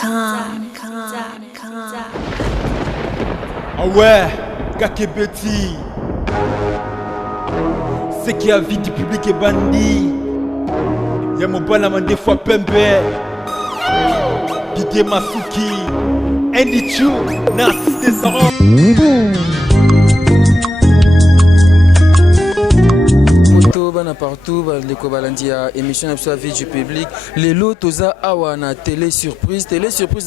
Ah ouais, Kakebeti. C'est qui a vie du public est bandit. Y'a mon bon des fois Pembe. Didier Masuki. Andy Chou. Narcisse Descendant. Bana partout, les cobalandi à émission de vie du public. Les lots toza awa na télé surprise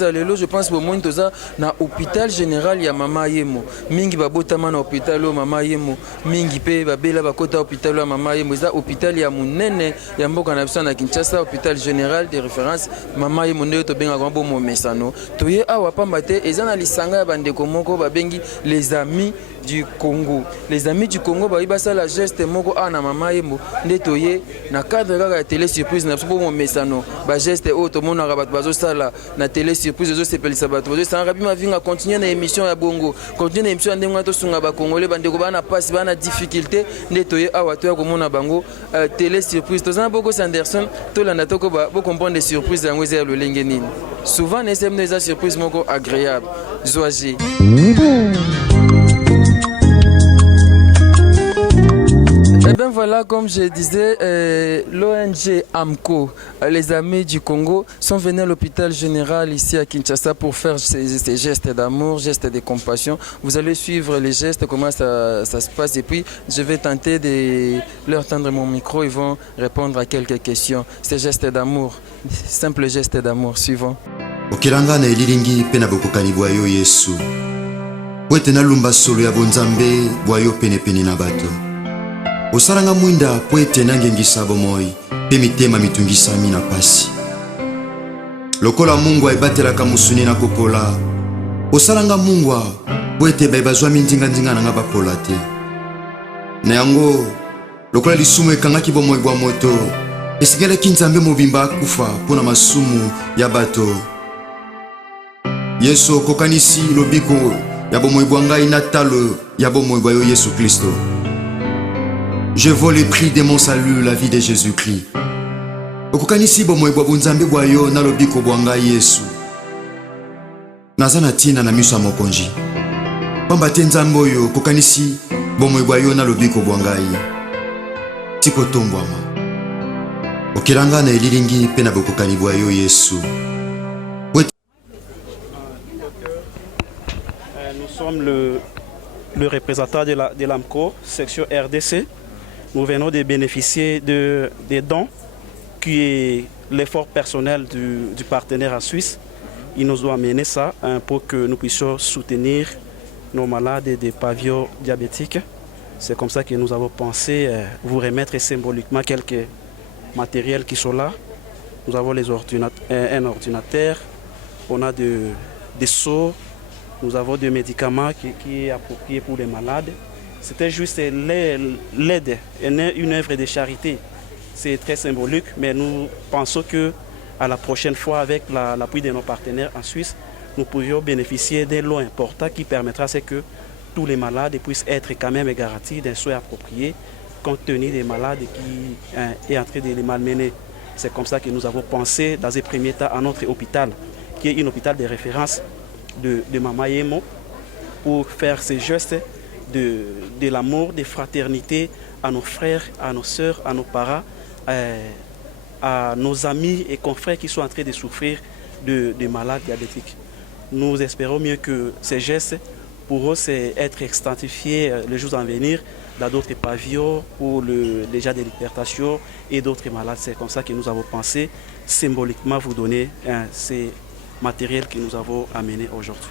à les lots, je pense au moins toza na hôpital général ya mama yemo. Mingi babotama na hôpital o mama yemo. Mingi pe babela bakota hôpital o mama yemo. Za hôpital ya munene ya mboka na biso na Kinshasa, hôpital général de référence mama yemo nde to benga ngombo mo mesano. Toye awa pamba te eza na lisanga ya bandeko moko babengi les amis du Congo. Les amis du Congo ba ça la geste moko ana mama yemo ndetoye na cadre la télé surprise na pour mon mesano ba geste auto mona rabat bazo sala na télé surprise zo sepelisa bato bazo ça rabi ma vinga continuer na émission ya bongo continuer na émission ndenga to sunga ba congolais bandeko bana passe bana difficulté ndetoye awa to ya komona bango télé surprise to za boko Sanderson to la natoko ba comprendre des surprises yango za lo lenge nini souvent les amis des surprises moko agréable zoaji. Et bien voilà, comme je disais, l'ONG AMCO, les amis du Congo, sont venus à l'hôpital général ici à Kinshasa pour faire ces gestes d'amour, gestes de compassion. Vous allez suivre les gestes, comment ça se passe. Et puis, je vais tenter de leur tendre mon micro. Ils vont répondre à quelques questions. Ces gestes d'amour, simples gestes d'amour, suivant. Okilanga na elilingi pena bokokani bwayo Yesu. Wete na lumba solo ya bonzambe bwayo pene pene na bato. Osalanga mwinda po ete nangengisa bomoi pe mitema mitungisami na pasi. Lokola Mungu aibatelaka musuni na kopola. Osalanga Mungu po ete bazwa mindinga na bapola te. Na yango lokola lisumu ekangaki bomoi bwa moto. Esigelaki nzambe mobimba akufa pona masumu ya bato. Yesu kokanisi lobiko ya bomoi bwa ngai na talo ya bomoi bwa yo Yesu Kristo. Je vaux le prix de mon salut, la vie de Jésus-Christ. Okokanisi bomoi bwa bunzambe bwa yo na lobiko bwa ngai Yesu. Nazana tina na miso mokonji. Pamba te nzambe oyo kokanisi bomoi bwa yo na lobiko bwa ngai. Tiko tombwama. Okilanga na elilingi pe na bokokani bwa yo Yesu. Nous sommes le représentant de l'AMCO, section RDC. Nous venons de bénéficier des dons qui est l'effort personnel du partenaire en Suisse. Il nous a amené ça pour que nous puissions soutenir nos malades des pavillons diabétiques. C'est comme ça que nous avons pensé vous remettre symboliquement quelques matériels qui sont là. Nous avons un ordinateur, on a des seaux, nous avons des médicaments qui est approprié pour les malades. C'était juste l'aide, une œuvre de charité. C'est très symbolique, mais nous pensons qu'à la prochaine fois, avec l'appui de nos partenaires en Suisse, nous pourrions bénéficier d'un lot important qui permettra que tous les malades puissent être quand même garantis d'un soin approprié, compte tenu des malades qui est en train de les malmener. C'est comme ça que nous avons pensé, dans un premier temps, à notre hôpital, qui est un hôpital de référence de Mama Yemo, pour faire ces gestes de l'amour, de fraternité à nos frères, à nos sœurs, à nos parents, à nos amis et confrères qui sont en train de souffrir de malades diabétiques. Nous espérons mieux que ces gestes, pour eux, c'est être extensifiés les jours à venir dans d'autres pavillons pour les gens de l'hypertension et d'autres malades. C'est comme ça que nous avons pensé symboliquement vous donner ces matériels que nous avons amenés aujourd'hui.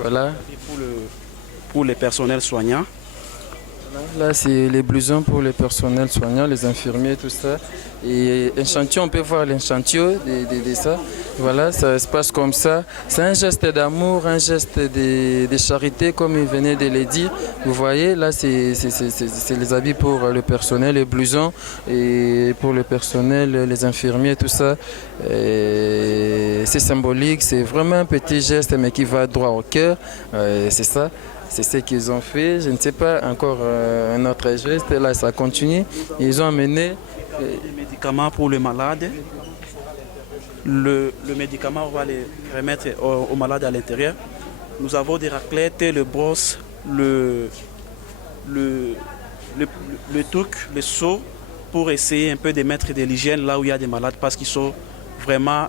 Voilà. Pour les personnels soignants. Là, c'est les blousons pour les personnels soignants, les infirmiers, tout ça. Et échantillon, on peut voir l'échantillon de ça. Voilà, ça se passe comme ça. C'est un geste d'amour, un geste de charité, comme il venait de le dire. Vous voyez, là, c'est les habits pour le personnel, les blousons, et pour le personnel, les infirmiers, tout ça. C'est symbolique, c'est vraiment un petit geste, mais qui va droit au cœur. C'est ça. c'est ce qu'ils ont fait. Je ne sais pas encore un autre geste. Là, ça continue. Ils ont amené des médicaments pour le malade. Le médicament, on va les remettre aux malades à l'intérieur. Nous avons des raclettes, le brosse, le truc, le seau, pour essayer un peu de mettre de l'hygiène là où il y a des malades, parce qu'ils sont vraiment,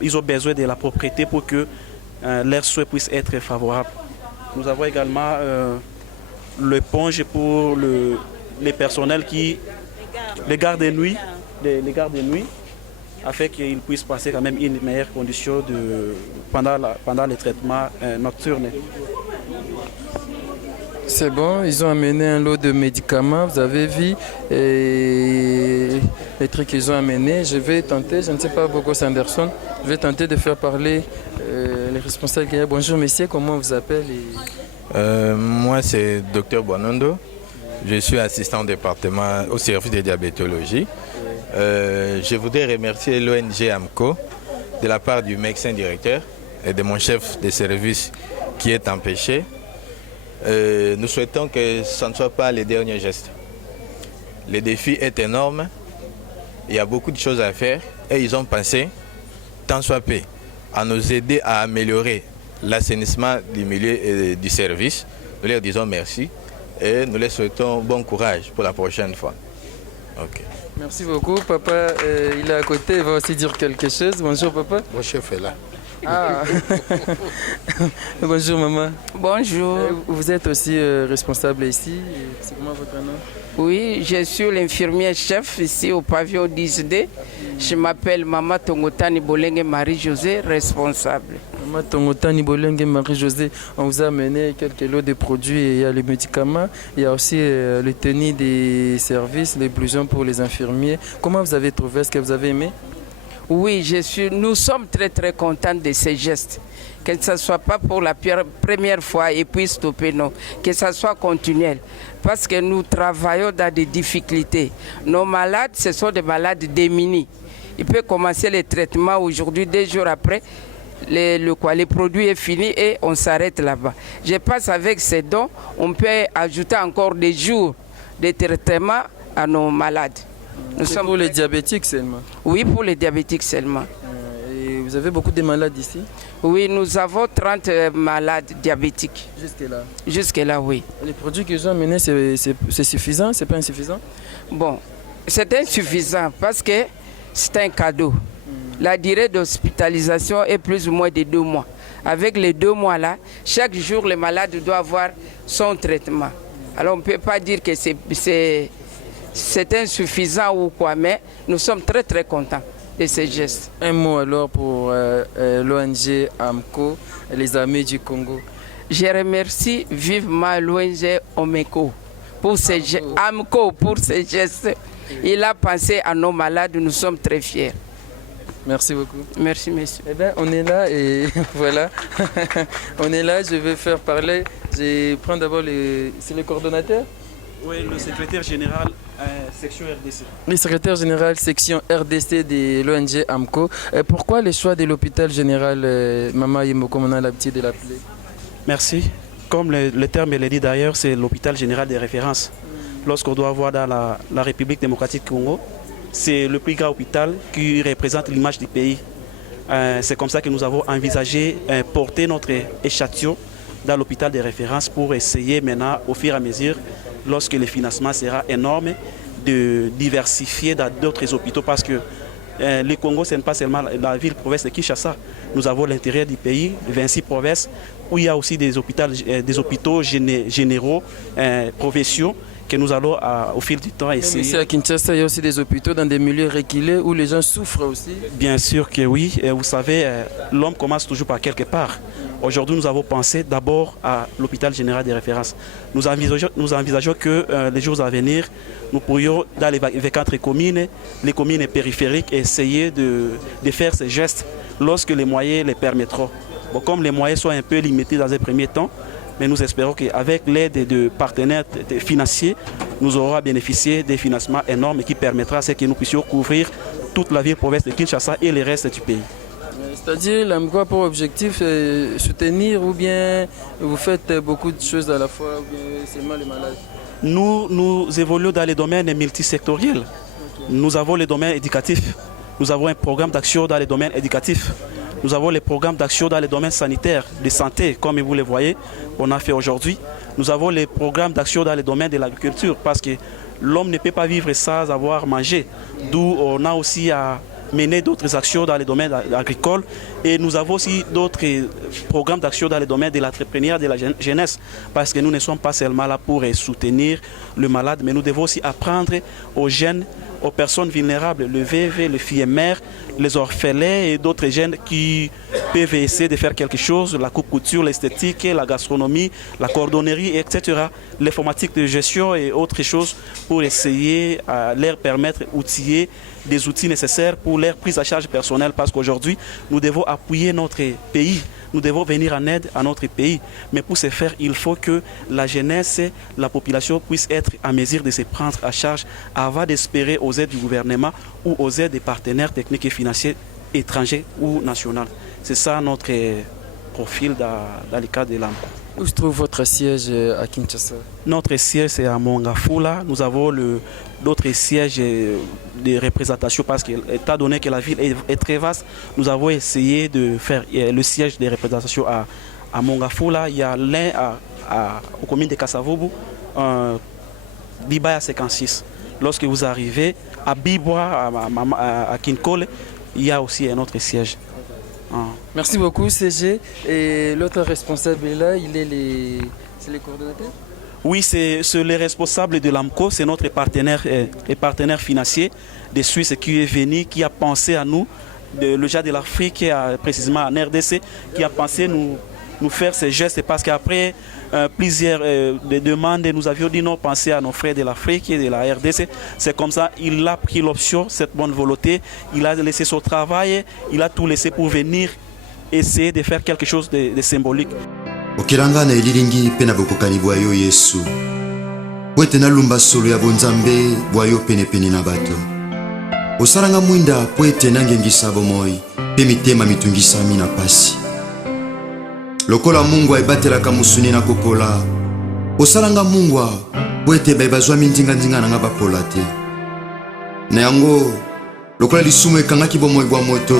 ils ont besoin de la propriété pour que leur souhait puisse être favorable. Nous avons également l'éponge pour les personnels les gardes de nuit, afin qu'ils puissent passer quand même une meilleure condition pendant les traitements nocturnes. C'est bon, ils ont amené un lot de médicaments, vous avez vu, et les trucs qu'ils ont amenés. Je vais tenter, je ne sais pas Boko Sanderson, je vais tenter de faire parler les responsables. Bonjour messieurs, comment vous appelez Moi c'est Dr Bonondo, je suis assistant au département au service de diabétologie. Je voudrais remercier l'ONG AMCO de la part du médecin directeur et de mon chef de service qui est empêché. Nous souhaitons que ce ne soit pas les derniers gestes. Le défi est énorme, il y a beaucoup de choses à faire et ils ont pensé, tant soit peu, à nous aider à améliorer l'assainissement du milieu et du service. Nous leur disons merci et nous leur souhaitons bon courage pour la prochaine fois. Okay. Merci beaucoup. Papa, il est à côté, il va aussi dire quelque chose. Bonjour papa. Mon chef est là. Ah. Bonjour maman. Bonjour. Vous êtes aussi responsable ici. C'est comment votre nom? Oui, je suis l'infirmière chef ici au pavillon 10D. Je m'appelle Maman Tongotani Bolenge Marie-Josée, responsable. Maman Tongotani Bolenge Marie-Josée, on vous a amené quelques lots de produits. Il y a les médicaments, il y a aussi le tenue des services, les blousons pour les infirmiers. Comment vous avez trouvé? Est-ce que vous avez aimé? Oui, nous sommes très très contents de ces gestes. Que ce ne soit pas pour la première fois et puis stopper, non. Que ce soit continuel. Parce que nous travaillons dans des difficultés. Nos malades, ce sont des malades démunis. Il peut commencer les traitements aujourd'hui, 2 jours après, le produit est fini et on s'arrête là-bas. Je pense avec ces dons, on peut ajouter encore des jours de traitement à nos malades. C'est pour les diabétiques seulement? Oui, pour les diabétiques seulement. Et vous avez beaucoup de malades ici? Oui, nous avons 30 malades diabétiques. Jusque-là? Jusque-là, oui. Les produits qu'ils ont amenés, c'est suffisant? C'est pas insuffisant? Bon, c'est insuffisant parce que c'est un cadeau. La durée d'hospitalisation est plus ou moins de 2 mois. Avec les 2 mois-là, chaque jour, le malade doit avoir son traitement. Alors, on ne peut pas dire que c'est insuffisant ou quoi, mais nous sommes très très contents de ces gestes. Un mot alors pour l'ONG AMCO, les amis du Congo. Je remercie vivement l'ONG AMCO pour ces gestes. Il a pensé à nos malades, nous sommes très fiers. Merci beaucoup. Merci, monsieur. Eh bien, on est là et voilà. On est là, je vais faire parler. Je prends d'abord c'est le coordonnateur? Oui, le secrétaire général section RDC. Le secrétaire général section RDC de l'ONG AMCO. Pourquoi le choix de l'hôpital général Mama Yembo, comme on a l'habitude de l'appeler? Merci. Comme le terme le dit d'ailleurs, c'est l'hôpital général de référence. Lorsqu'on doit voir dans la République démocratique du Congo, c'est le plus grand hôpital qui représente l'image du pays. C'est comme ça que nous avons envisagé porter notre échantillon dans l'hôpital de référence pour essayer maintenant, au fur et à mesure, lorsque le financement sera énorme, de diversifier dans d'autres hôpitaux parce que le Congo, ce n'est pas seulement la ville-province de Kinshasa. Nous avons l'intérieur du pays, 26 provinces, où il y a aussi des hôpitaux généraux, provinciaux, que nous allons au fil du temps essayer. Ici à Kinshasa, il y a aussi des hôpitaux dans des milieux reculés où les gens souffrent aussi. Bien sûr que oui. Et vous savez, l'homme commence toujours par quelque part. Aujourd'hui, nous avons pensé d'abord à l'hôpital général de référence. Nous envisageons que les jours à venir, nous pourrions, dans les 24 communes, les communes périphériques, essayer de faire ces gestes lorsque les moyens les permettront. Bon, comme les moyens sont un peu limités dans un premier temps, mais nous espérons qu'avec l'aide de partenaires financiers, nous aurons bénéficié des financements énormes qui permettra à ce que nous puissions couvrir toute la ville-province de Kinshasa et le reste du pays. C'est-à-dire, l'AMCO a pour objectif soutenir ou bien vous faites beaucoup de choses à la fois ou bien seulement les malades? Nous évoluons dans les domaines multisectoriels. Nous avons les domaines éducatifs. Nous avons un programme d'action dans les domaines éducatifs. Nous avons les programmes d'action dans les domaines sanitaires, de santé, comme vous le voyez, on a fait aujourd'hui. Nous avons les programmes d'action dans les domaines de l'agriculture, parce que l'homme ne peut pas vivre sans avoir mangé. D'où on a aussi à mener d'autres actions dans les domaines agricoles. Et nous avons aussi d'autres programmes d'action dans les domaines de l'entrepreneuriat, de la jeunesse, parce que nous ne sommes pas seulement là pour soutenir le malade, mais nous devons aussi apprendre aux jeunes, aux personnes vulnérables, le VV, les filles et mères, les orphelins et d'autres jeunes qui peuvent essayer de faire quelque chose, la coupe-couture, l'esthétique, la gastronomie, la cordonnerie, etc. L'informatique de gestion et autres choses pour essayer à leur permettre d'outiller des outils nécessaires pour leur prise en charge personnelle, parce qu'aujourd'hui, nous devons appuyer notre pays. Nous devons venir en aide à notre pays. Mais pour ce faire, il faut que la jeunesse, la population puisse être en mesure de se prendre à charge avant d'espérer aux aides du gouvernement ou aux aides des partenaires techniques et financiers étrangers ou nationaux. C'est ça notre profil dans le cadre de l'AMCO. Où se trouve votre siège à Kinshasa? Notre siège c'est à Mongafula. Nous avons d'autres sièges de représentation parce que, étant donné que la ville est très vaste, nous avons essayé de faire le siège de représentation à Mongafula. Il y a l'un aux communes de Kassavobu, Bibaya 56. Lorsque vous arrivez à Bibois, à Kinkole, il y a aussi un autre siège. Merci beaucoup CG. Et l'autre responsable est là, c'est les coordonnateurs? Oui, c'est le responsable de l'AMCO, c'est notre partenaire, financier de Suisse qui est venu, qui a pensé à nous, le genre de l'Afrique, précisément en RDC, qui a pensé nous faire ces gestes parce qu'après plusieurs demandes, nous avions dit non, penser à nos frères de l'Afrique et de la RDC. C'est comme ça, il a pris l'option, cette bonne volonté, il a laissé son travail, il a tout laissé pour venir essayer de faire quelque chose de symbolique. Okilanga na elilingi pena bokokani bwayo Yesu. Wete na lumba solo ya bonzambe bwayo pene na bato. Osaranga mwinda poete nangengisa bomoi pe mitema mitungisami na pasi. Lokola Mungu aibatelaka musuni na kokola. Osalanga Mungu poete baibazwa mindinga na bapola te. Na yango lokola lisumu ekangaki bomoi bwa moto.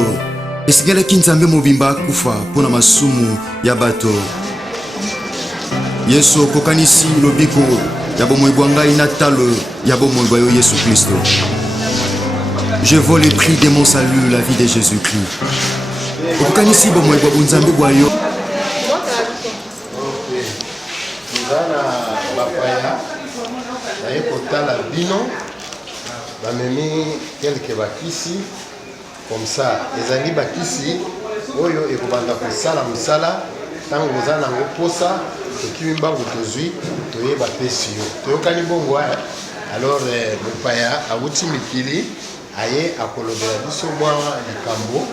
Esigelaki nzambe mobimba kufa pona masumu ya bato. Yesu kokanisi lobiko ya bomoi bwa ngai na talo ya bomoi bwa yo Yesu Kristo. Je vaux le prix de mon salut, la vie de Jésus-Christ. Kokanisi bomoi bwa bunzambe bwa yo. Zana bapaya naye kotala bino bamemi quelque bakisi comme ça ezali bakisi oyo ekobanda kosala mosala ntango oza nango posa tokimi mbangu tozwi toyeba pesi yo toyokani bongo alors mopaya awuti mikili aye akolobela biso mwa likambo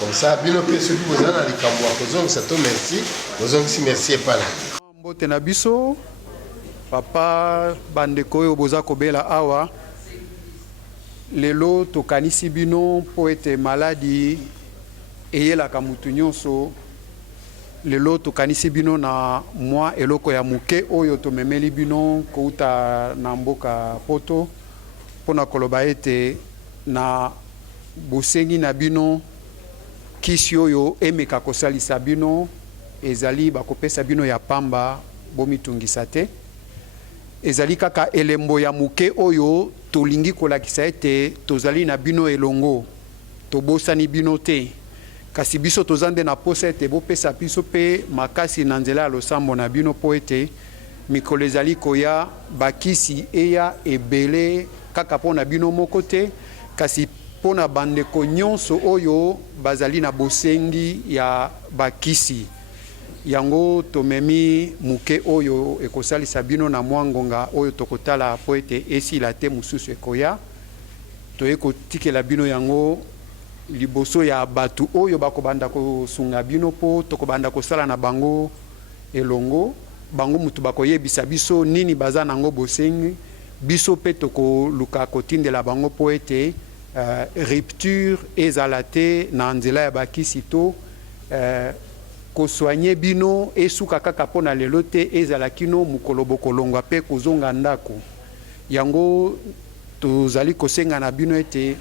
comme ça bino mpe soki boza na likambo akozongisa to merci bozongisi merci epala mbote na biso papa bandeko oyo boza kobela awa lelo tokanisi bino po ete maladi eyelaka mutu nyonso. Lelo tokanisi bino na mwa eloko ya muke oyo tomemeli bino kouta na mboka poto pona koloba ete na bosengi na bino kisi oyo emeka kosalisa bino ezali bakopesa bino ya pamba bomitungisa te. Ezali kaka elembo ya muke oyo tolingi kolakisa ete tozali na bino elongo tobosani bino te. Kasi biso tozande na posa ete bopesa biso pe makasi na nzela ya losambo na bino po ete mikolo ezali koya bakisi eya ebele kaka pona bino moko te kasi pona bandeko nyonso oyo bazali na bosengi ya bakisi. Yango tomemi muke oyo ekosalisa bino na mwangonga oyo tokotala po ete esila te mususu ekoya. Toye kotikela bino yango liboso ya batu oyo bakobanda kosunga bino po tokobanda kosala na bango elongo. Bango mutu bakoyebisa biso nini baza nango bosengi. Biso pe tokoluka kotindela bango po ete rupture ezala te na nzela ya bakisi to kosoigne bino esuka kaka mpona lelo te ezala kino mokolo bokolongwa mpe kozonga ndako yango tozali kosenga na bino ete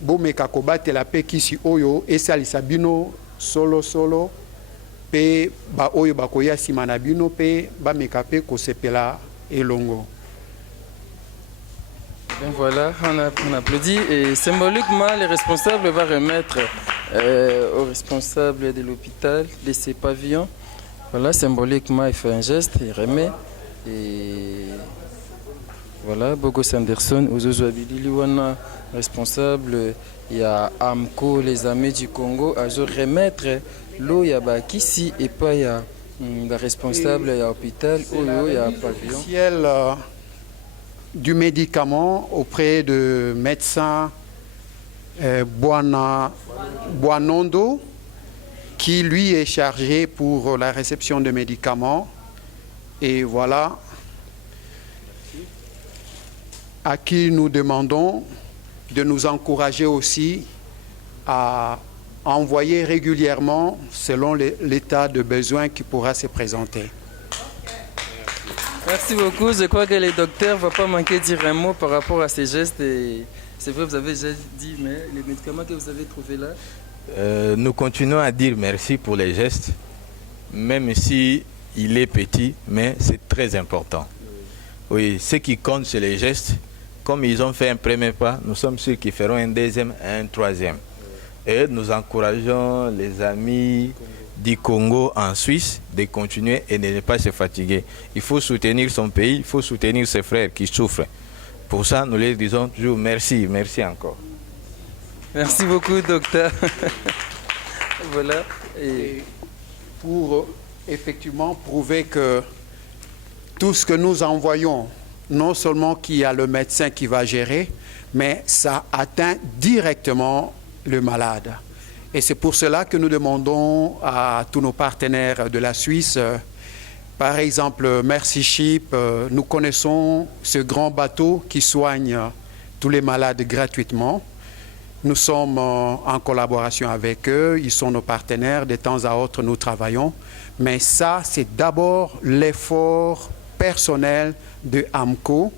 bomeka kobatela mpe kisi oyo esalisa bino solo mpe oyo bakoya nsima na bino mpe bameka mpe kosepela elongo. Bien voilà, on applaudit et symboliquement les responsables vont remettre aux responsables de l'hôpital de ces pavillons. Voilà, symboliquement il fait un geste, il remet et voilà, Bogo Sanderson, Ozozo Abilili wana responsable, il y a AMCO, les amis du Congo, à remettre l'eau ya bakisi et pas il y a le responsable, il y a l'hôpital, il y a pavillon. Du médicament auprès de médecin Boanondo qui lui est chargé pour la réception de médicaments et voilà à qui nous demandons de nous encourager aussi à envoyer régulièrement selon l'état de besoin qui pourra se présenter. Merci beaucoup. Je crois que le docteur ne va pas manquer de dire un mot par rapport à ces gestes. C'est vrai, vous avez déjà dit, mais les médicaments que vous avez trouvés là. Nous continuons à dire merci pour les gestes, même si il est petit, mais c'est très important. Oui, ce qui compte, c'est les gestes. Comme ils ont fait un premier pas, nous sommes ceux qui feront un deuxième et un troisième. Et nous encourageons les amis du Congo en Suisse de continuer et de ne pas se fatiguer. Il faut soutenir son pays, il faut soutenir ses frères qui souffrent. Pour ça, nous leur disons toujours merci, merci encore. Merci beaucoup, docteur. Voilà. Et pour effectivement prouver que tout ce que nous envoyons, non seulement qu'il y a le médecin qui va gérer, mais ça atteint directement le malade. Et c'est pour cela que nous demandons à tous nos partenaires de la Suisse, par exemple Mercy Ship, nous connaissons ce grand bateau qui soigne tous les malades gratuitement. Nous sommes en collaboration avec eux, ils sont nos partenaires, de temps à autre nous travaillons. Mais ça, c'est d'abord l'effort personnel de AMCO.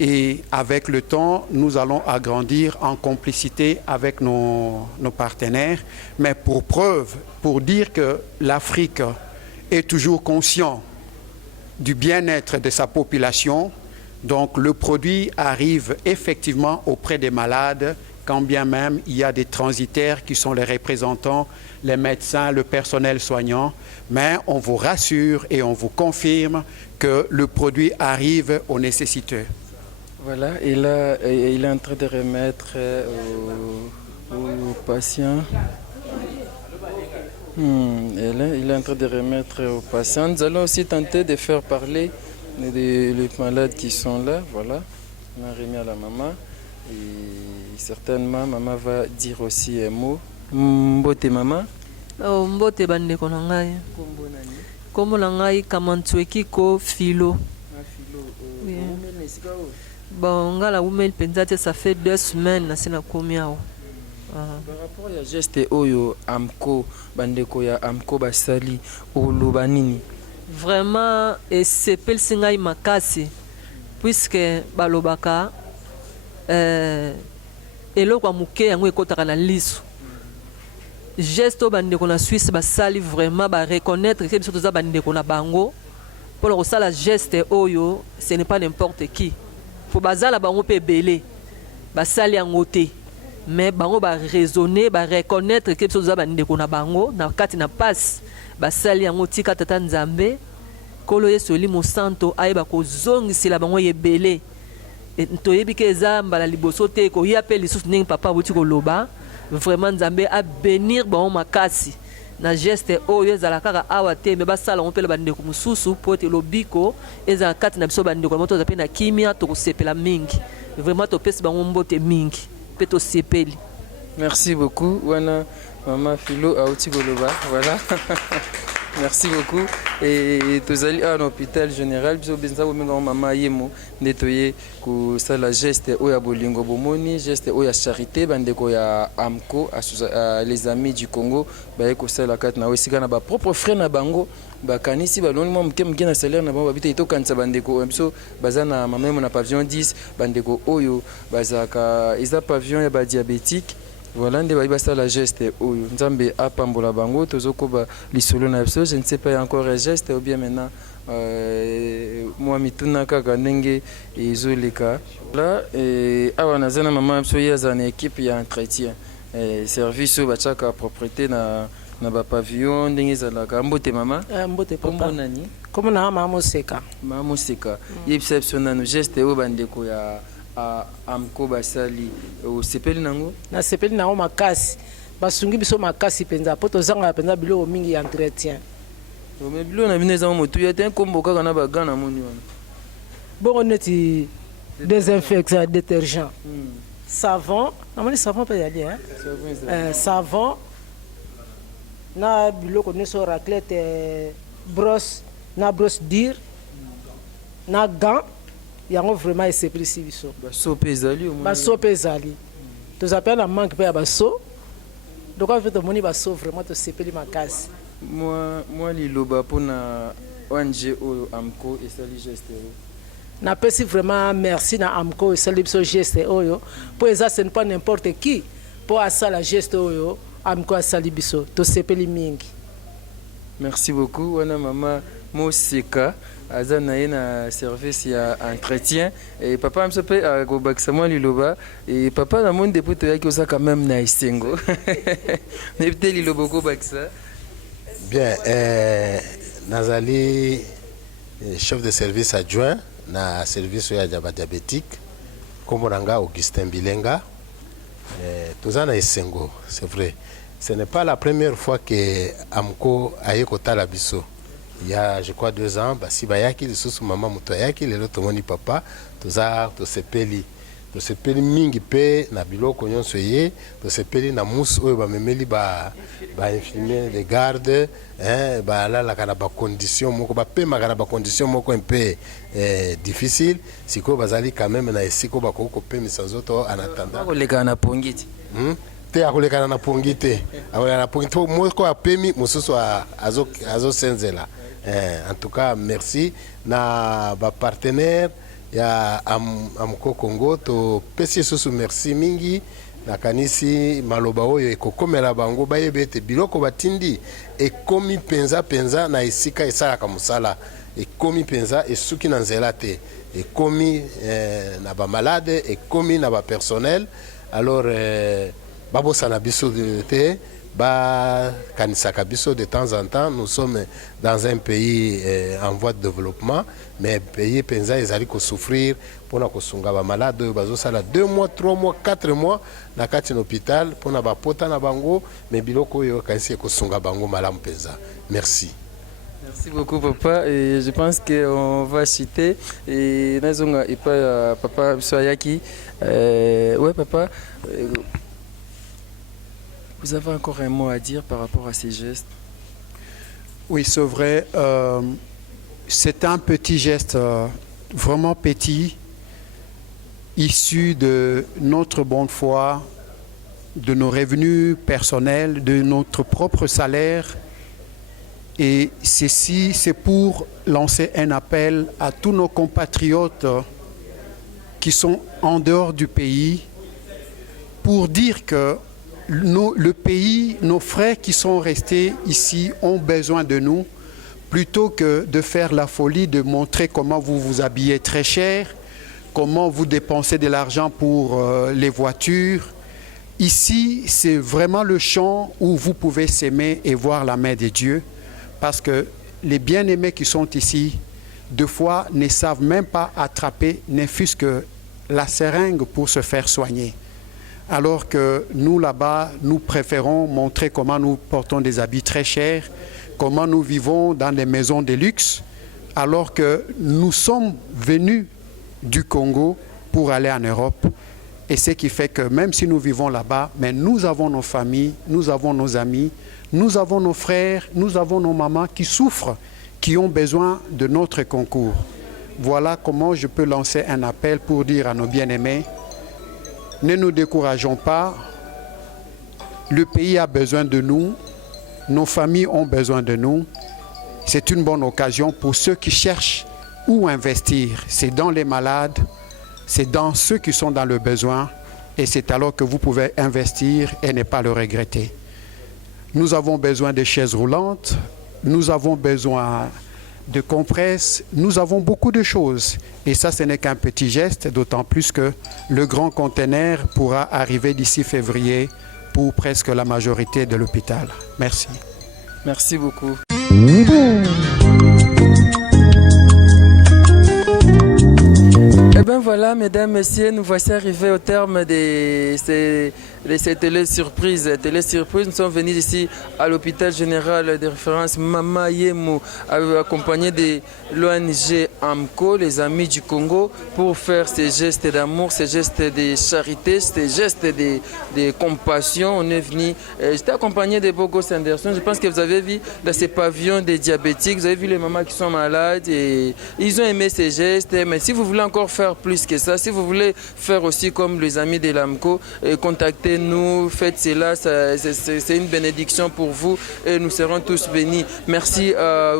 Et avec le temps, nous allons agrandir en complicité avec nos partenaires. Mais pour preuve, pour dire que l'Afrique est toujours consciente du bien-être de sa population, donc le produit arrive effectivement auprès des malades, quand bien même il y a des transitaires qui sont les représentants, les médecins, le personnel soignant. Mais on vous rassure et on vous confirme que le produit arrive aux nécessiteux. Voilà, et là, il est en train de remettre aux patients. Et là, il est en train de remettre aux patients. Nous allons aussi tenter de faire parler les malades qui sont là. Voilà, on a remis à la maman. Et certainement, maman va dire aussi un mot. Mbote maman. Mbote bande konangai. Kombo nangai kamantweki ko filo. Bon, ngala umel penzate ça fait 2 semaines sina komiao. Par rapport à geste oyo AMCO bandeko ya AMCO basali oloba nini? Vraiment et c'est pel singai makasi puisque balobaka eloko muke yango ekotaka na liso. Geste bandeko na Suisse basali vraiment ba reconnaître que biso toza bandeko na bango pour le sala geste oyo ce n'est pas n'importe qui. Faut bazala bango pe belé basali yango te mais bango ba raisonner ba reconnaître que biso toza bandeko na bango na kati na passe basali yango tika tata nzambe kolo yesu limo santo ayeba kozongisela bango yebele toyebi ke eza mbala liboso te ko ya pe lisusu ndenge papa boti koloba vraiment nzambe a bénir bango makasi na geste oyo ezala kaka awa te me basala ngo pele bandeko mususu po te lobiko ezala kati na biso bandeko na moto za pe na kimia to kosepela mingi vraiment to pesi bango mbote mingi pe to sepeli. Merci beaucoup wana mama Philo auti koloba voilà. Merci beaucoup. et tozali à l'hôpital général biso benza bomenga mama yemo netoye ko sala geste oya bolingo bomoni geste oya charité bandeko ya AMCO les amis du Congo ba ko sala kat na osika na ba propre frère na bango bakanisi baloni mwa moke na salaire na bango babita etokanisa bandeko biso baza na mamemo na pavillon 10 bandeko oyo bazaka eza pavillon ya badiabétique. Voilà, nde bayi basala geste oyo nzambe apambola bango tozokoba lisolo na biso. Je ne sais pas encore un geste ou bien maintenant moi mituna kaka ndenge ezoleka là awa naza na mama biso ye aza na équipe ya entretien service oyo batiaka propriété na ba pavillon ndenge ezalaka. Mbote mama. Mbote papa. Nani? Comme na mama Seka. Mama Seka. Yebisa biso nanu geste oyo bandeko ya AMCO basali osepeli nango na sepeli nango makasi basungi biso makasi penza po tozanga penza biloko mingi ya entretien mais biloko na bino eza motu ya te nkombo kaka na baga na moni wana bongo neti désinfectant détergent savon namoni savon mpe ezali savon na biloko nyonso raclette brosse na brosse dire na gant yango vraiment esepelisi biso baso mpe ezali baso mpe ezali tozapela na manque mpe ya baso donc afe tomoni baso vraiment tosepeli makasi mwa liloba mpona ONG oyo AMCO esali geste oyo napesi vraiment merci na AMCO esali biso geste oyo mpo eza ce n'est pas n'importe qui mpo asala geste oyo AMCO asali biso tosepeli mingi. Merci beaucoup wana mama Moseka aza na ye na service ya entretien et papa amso mpe akobakisa mwa liloba et papa na monde depuis toyaki oza quand même na esengo nayebi te liloba okobakisa. Bien, nazali chef de service adjoint na service ya diabétique kombo nanga Augustin Bilenga. Toza na esengo, c'est vrai. Ce n'est pas la première fois que AMCO aye kotala biso. Il y a, je crois, 2 ans, si bayaki lisusu mama muto ayaki lelo tomoni papa toza tosepeli mingi pe na biloko nyonso ye tosepeli na musu oyo bamemeli ba infirmier de garde balalaka na bacondition moko bapemaka na bacondition moko mpe difficile sikoyo bazali quand même na esiko bakoki kopemisa nzoto en attendant kolekana na pongi te akolekana na pongi te akolekana na pongi te moko apemi mosusu azosenzela. En tout cas, merci na ba partenaire ya AMCO Congo to pesi susu merci mingi na kanisi maloba oyo ekokomela bango bayebe ete biloko batindi ekomi penza na esika esalaka mosala ekomi penza esuki na nzela te ekomi na ba malade ekomi na ba personnel alors babosana biso te kanisaka biso de temps en temps. Nous sommes dans un pays en voie de développement, mais pays penza ezali ko souffrir pona ko sunga ba malade bazo sala 2 mois 3 mois 4 mois na kati na hôpital pona ba pota na bango mais biloko yo kanisi ko sunga bango malamu penza. Merci. Merci beaucoup papa et je pense qu'on va citer et nazonga et pas papa Soyaki ouais papa vous avez encore un mot à dire par rapport à ces gestes? Oui, c'est vrai. C'est un petit geste vraiment petit, issu de notre bonne foi, de nos revenus personnels, de notre propre salaire. Et ceci, c'est pour lancer un appel à tous nos compatriotes qui sont en dehors du pays, pour dire que le pays, nos frères qui sont restés ici ont besoin de nous, plutôt que de faire la folie, de montrer comment vous vous habillez très cher, comment vous dépensez de l'argent pour les voitures. Ici, c'est vraiment le champ où vous pouvez s'aimer et voir la main de Dieu, parce que les bien-aimés qui sont ici, deux fois, ne savent même pas attraper, ne fût-ce que la seringue pour se faire soigner. Alors que nous, là-bas, nous préférons montrer comment nous portons des habits très chers, comment nous vivons dans des maisons de luxe, alors que nous sommes venus du Congo pour aller en Europe. Et ce qui fait que même si nous vivons là-bas, mais nous avons nos familles, nous avons nos amis, nous avons nos frères, nous avons nos mamans qui souffrent qui ont besoin de notre concours. Voilà comment je peux lancer un appel pour dire à nos bien-aimés, ne nous décourageons pas, le pays a besoin de nous, nos familles ont besoin de nous. C'est une bonne occasion pour ceux qui cherchent où investir. C'est dans les malades, c'est dans ceux qui sont dans le besoin, et c'est alors que vous pouvez investir et ne pas le regretter. Nous avons besoin de chaises roulantes, nous avons besoin de compresses, nous avons beaucoup de choses. Et ça, ce n'est qu'un petit geste, d'autant plus que le grand conteneur pourra arriver d'ici février pour presque la majorité de l'hôpital. Merci. Merci beaucoup. Eh bien voilà, mesdames, messieurs, nous voici arrivés au terme de ces télésurprises. Nous sommes venus ici à l'hôpital général de référence Mama Yemo, accompagné de l'ONG AMCO, les Amis du Congo, pour faire ces gestes d'amour, ces gestes de charité, ces gestes de compassion. On est venu, j'étais accompagné de Bogo Sanderson. Je pense que vous avez vu dans ces pavillons des diabétiques, vous avez vu les mamans qui sont malades et ils ont aimé ces gestes. Mais si vous voulez encore faire plus que ça, si vous voulez faire aussi comme les amis de l'AMCO, contactez-nous, faites cela, c'est une bénédiction pour vous et nous serons tous bénis. Merci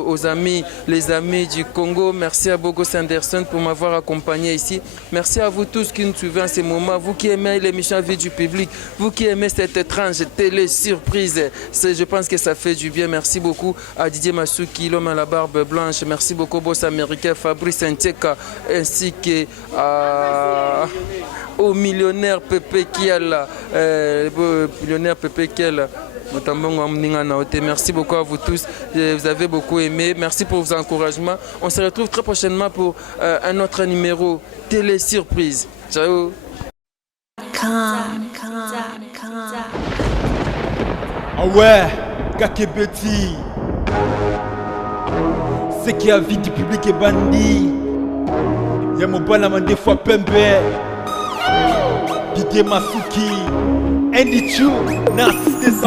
aux amis, les amis du Congo, merci à Bogo Sanderson pour m'avoir accompagné ici. Merci à vous tous qui nous suivez en ce moment, vous qui aimez l'émission Vie du public, vous qui aimez cette étrange télé-surprise. Je pense que ça fait du bien. Merci beaucoup à Didier Masuki, l'homme à la barbe blanche. Merci beaucoup au boss américain Fabrice Nteka ainsi que au millionnaire Pepe Kiala, millionnaire Pepe Kiala. Merci beaucoup à vous tous, vous avez beaucoup aimé, merci pour vos encouragements. On se retrouve très prochainement pour un autre numéro télé surprise. Ciao. Ah ouais, Kakebeti, c'est qui a vie du public est bandit. Y'a mon bon amant des fois Pembe, Didier Masuki, Andy Chou, Narcisse